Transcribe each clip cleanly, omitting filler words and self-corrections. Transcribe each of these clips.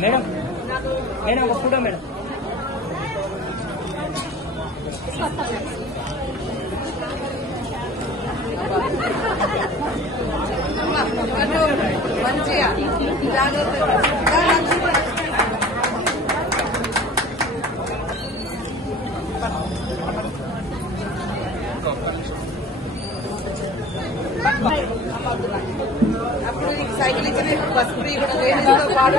Madam madam ఒక photo madam. మంచిగా అప్పుడు నీకు సైకిల్ ఇచ్చిన బస్ ఫ్రీ కూడా లేడీస్తో పాటు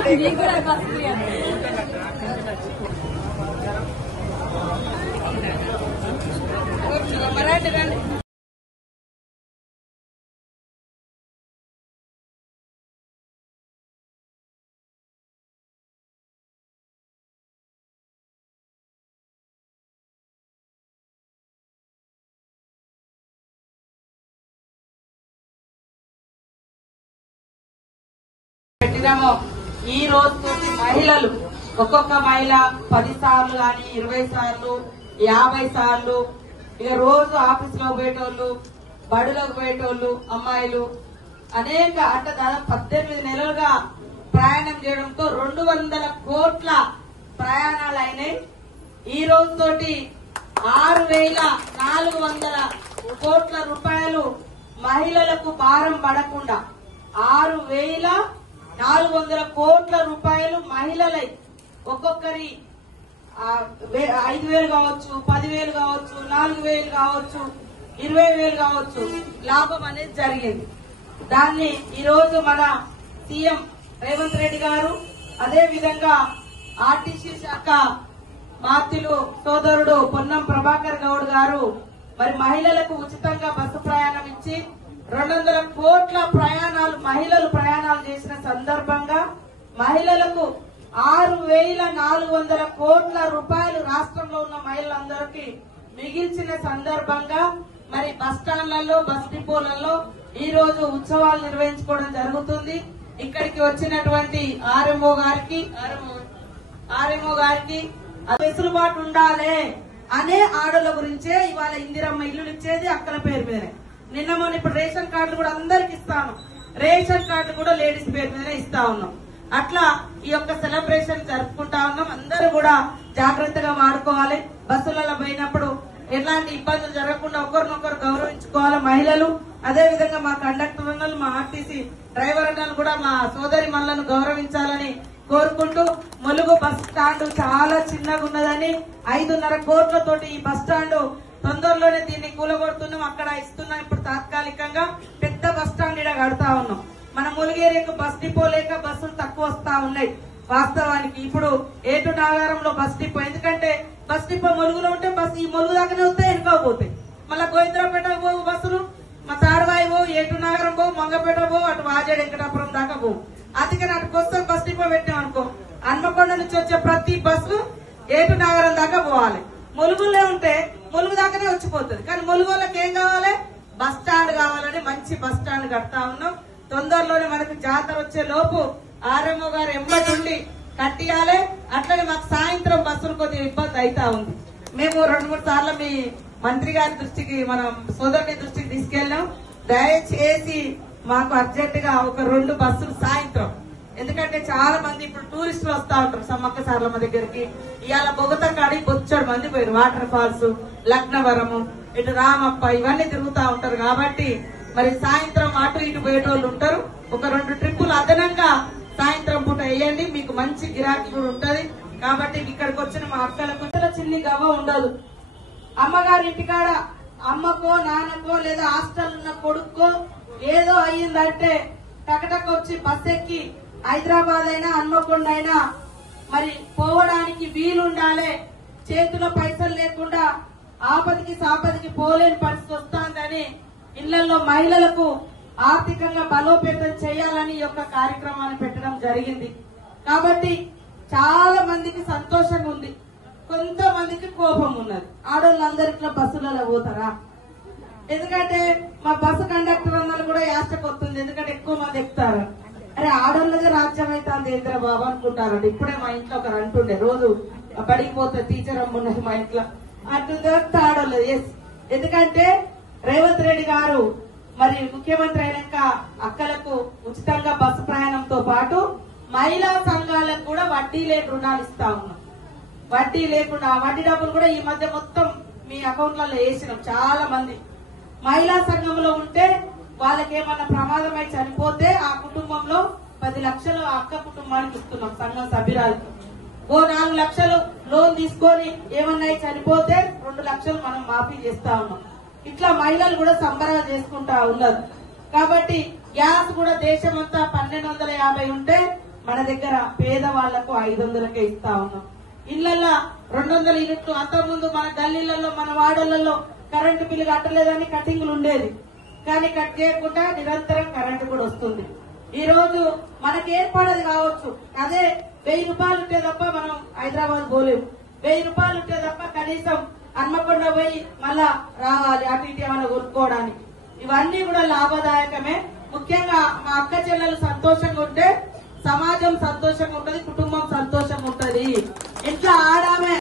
మరాఠీ రండి. పెట్టినామో ఈ రోజు మహిళలు ఒక్కొక్క మహిళ 10 సార్లు కానీ 20 సార్లు 50 సార్లు ఇక రోజు ఆఫీసులో పోయేటోళ్ళు, బడులకు పోయేటోళ్ళు, అమ్మాయిలు అనేక అంటే దాదాపు 18 నెలలుగా ప్రయాణం చేయడంతో 200 కోట్ల ప్రయాణాలు అయినాయి. ఈ రోజుతోటి 6,400 కోట్ల రూపాయలు మహిళలకు భారం పడకుండా 6,400 కోట్ల రూపాయలు మహిళలై ఒక్కొక్కరి 5,000 కావచ్చు, 10,000 కావచ్చు, 4,000 కావచ్చు, 20,000 కావచ్చు లాభం అనేది జరిగింది. దాన్ని ఈ రోజు మన సీఎం రేవంత్ రెడ్డి గారు, అదే విధంగా ఆర్టీసీ శాఖ మాత్యులు సోదరుడు పొన్నం ప్రభాకర్ గౌడ్ గారు మరి మహిళలకు ఉచితంగా బస్సు ప్రయాణం ఇచ్చి 200 కోట్ల ప్రయాణాలు మహిళలు ప్రయాణాలు చేసిన సందర్భంగా మహిళలకు 6,400 కోట్ల రూపాయలు రాష్ట్రంలో ఉన్న మహిళలందరికీ మిగిల్చిన సందర్భంగా మరి బస్ స్టాండ్లలో, బస్ డిపోలలో ఈ రోజు ఉత్సవాలు నిర్వహించుకోవడం జరుగుతుంది. ఇక్కడికి వచ్చినటువంటి ఆర్ఎంఓ గారికి వెసులుబాటు ఉండాలి అనే ఆడల గురించే ఇవాళ ఇందిరమ్మ ఇల్లులు ఇచ్చేది అక్కల పేరు మీదనే. నిన్న మొన్న ఇప్పుడు రేషన్ కార్డులు కూడా అందరికి ఇస్తాను, రేషన్ కార్డులు కూడా లేడీస్ పేరు మీదనే ఇస్తా ఉన్నాం. అట్లా ఈ యొక్క సెలబ్రేషన్ జరుపుకుంటా ఉన్నాం. అందరూ కూడా జాగ్రత్తగా వాడుకోవాలి. బస్సులలో పోయినప్పుడు ఎలాంటి ఇబ్బందులు జరగకుండా ఒకరినొకరు గౌరవించుకోవాలి మహిళలు. అదే విధంగా మా కండక్టర్ అన్నలు, మా ఆర్టీసీ డ్రైవర్ అన్నలు కూడా మా సోదరి మనులను గౌరవించాలని కోరుకుంటూ, ములుగు బస్ స్టాండ్ చాలా చిన్నగా ఉన్నదని 5.5 కోట్లతోటి ఈ బస్ స్టాండ్ తొందరలోనే దీన్ని కూలగొడుతున్నాం, అక్కడ ఇస్తున్నాం. ఇప్పుడు తాత్కాలికంగా పెద్ద బస్ స్టాండ్ ఇక్కడ కడతా ఉన్నాం. మన ములుగేరియాకు బస్ డిపో లేక బస్సులు తక్కువ వస్తా ఉన్నాయి. వాస్తవానికి ఇప్పుడు ఏటు నాగారంలో బస్ డిపో, ఎందుకంటే బస్ డిపో ములుగులో ఉంటే బస్సు ఈ ములుగు దాకానే వస్తాయి, వెనుకపోతాయి. మళ్ళా గోవిందరావుపేట పోవు బస్సులు, మా తాడువాయి పోవు, ఏటు నాగరం పోవు, మంగపేట పోవు, అటు వాజేడు వెంకటాపురం దాకా పోవు. అందుకని అటు కోసం బస్ డిపో పెట్టాం అనుకో, హన్మకొండ నుంచి వచ్చే ప్రతి బస్సు ఏటు నాగరం దాకా పోవాలి. ములుగులో ఉంటే ములుగు దాకానే వచ్చిపోతుంది. కానీ ములుగు వాళ్ళకి ఏం కావాలి? బస్ స్టాండ్ కావాలని మంచి బస్ స్టాండ్ కడతా ఉన్నాం. తొందరలోనే మనకు జాతర వచ్చే లోపు ఆర్ఎంఓ గారు ఎంబటుండి కట్టియాలి. అట్లనే మాకు సాయంత్రం బస్సులు కొద్దిగా ఇబ్బంది అవుతా ఉంది. మేము 2-3 సార్లు మీ మంత్రి గారి దృష్టికి, మన సోదరుని దృష్టికి తీసుకెళ్ళాం. దయచేసి మాకు అర్జెంట్ గా ఒక 2 బస్సులు సాయంత్రం, ఎందుకంటే చాలా మంది ఇప్పుడు టూరిస్టులు వస్తా ఉంటారు సమ్మక్క సారలమ్మ దగ్గరికి. ఇవాళ బొగత కాడి బొచ్చడు మంది పోయారు. వాటర్ ఫాల్స్, లక్నవరము, ఇటు రామప్ప ఇవన్నీ తిరుగుతా ఉంటారు. కాబట్టి మరి సాయంత్రం అటు ఇటు పోయేటోళ్ళు ఉంటారు. ఒక 2 ట్రిప్పులు అదనంగా సాయంత్రం పూట వేయండి, మీకు మంచి గిరాకీ కూడా ఉంటది. కాబట్టి ఇక్కడికి వచ్చిన మా అక్కలకు చిన్ని గవ్వ ఉండదు. అమ్మగారి ఇంటికాడ అమ్మకో నాన్నకో లేదా హాస్టల్ ఉన్న కొడుక్కో ఏదో అయ్యిందంటే టకటక వచ్చి బస్ ఎక్కి హైదరాబాద్ అయినా హన్మకొండ అయినా మరి పోవడానికి వీలుండాలి. చేతిలో పైసలు లేకుండా ఆపదికి సాపదికి పోలేని పరిస్థితి వస్తుందని ఇళ్లలో మహిళలకు ఆర్థికంగా బలోపేతం చేయాలని ఈ యొక్క కార్యక్రమాన్ని పెట్టడం జరిగింది. కాబట్టి చాలా మందికి సంతోషంగా ఉంది, కొంతమందికి కోపం ఉన్నది. ఆడవాళ్ళందరిట్లో బస్సులలో పోతారా? ఎందుకంటే మా బస్సు కండక్టర్ అన్నలు కూడా యాస్టకు వస్తుంది, ఎందుకంటే ఎక్కువ మంది ఎక్కుతారు. అరే ఆడవాళ్ళగా రాజ్యం అయితే ఏంద్ర బాబు అనుకుంటారండి. ఇప్పుడే మా ఇంట్లో ఒకరు అంటుండే, రోజు బడికి పోతే టీచర్ అమ్మున్నది మా ఇంట్లో, అటు ఆడలేదు. ఎస్, ఎందుకంటే రేవంత్ రెడ్డి గారు మరి ముఖ్యమంత్రి అయినాక అక్కలకు ఉచితంగా బస్సు ప్రయాణంతో పాటు మహిళా సంఘాలకు కూడా వడ్డీ లేని రుణాలు ఇస్తా ఉన్నాం. వడ్డీ లేకుండా వడ్డీ డబ్బులు కూడా ఈ మధ్య మొత్తం మీ అకౌంట్లలో వేసినాం. చాలా మంది మహిళా సంఘంలో ఉంటే వాళ్ళకి ఏమన్నా ప్రమాదమై చనిపోతే ఆ కుటుంబంలో 10 లక్షలు ఆ అక్క కుటుంబానికి ఇస్తున్నాం సంఘం సభ్యురాలకి. ఓ 4 లక్షలు లోన్ తీసుకొని ఏమన్నా చనిపోతే 2 లక్షలు మనం మాఫీ చేస్తా ఉన్నాం. ఇట్లా మహిళలు కూడా సంబరాలు చేసుకుంటా ఉన్నారు. కాబట్టి గ్యాస్ కూడా దేశమంతా 1250 ఉంటే మన దగ్గర పేదవాళ్లకు 500కే ఇస్తా ఉన్నాం. ఇళ్లలో 200 యూనిట్లు. అంతకుముందు మన గల్లీలలో మన వాడలలో కరెంటు బిల్లు కట్టలేదని కటింగ్లు ఉండేది, కానీ కట్ చేయకుండా నిరంతరం కరెంటు కూడా వస్తుంది. ఈ రోజు మనకి ఏర్పడదు కావచ్చు, అదే 1000 రూపాయలు ఉంటే తప్ప మనం హైదరాబాద్ పోలేము. 1000 రూపాయలు ఉంటే తప్ప కనీసం హన్మకొండ పోయి మళ్ళా రావాలి అటు ఇటు ఏమైనా కొనుక్కోవడానికి. ఇవన్నీ కూడా లాభదాయకమే. ముఖ్యంగా మా అక్క చెల్లెలు సంతోషంగా ఉంటే సమాజం సంతోషంగా ఉంటుంది.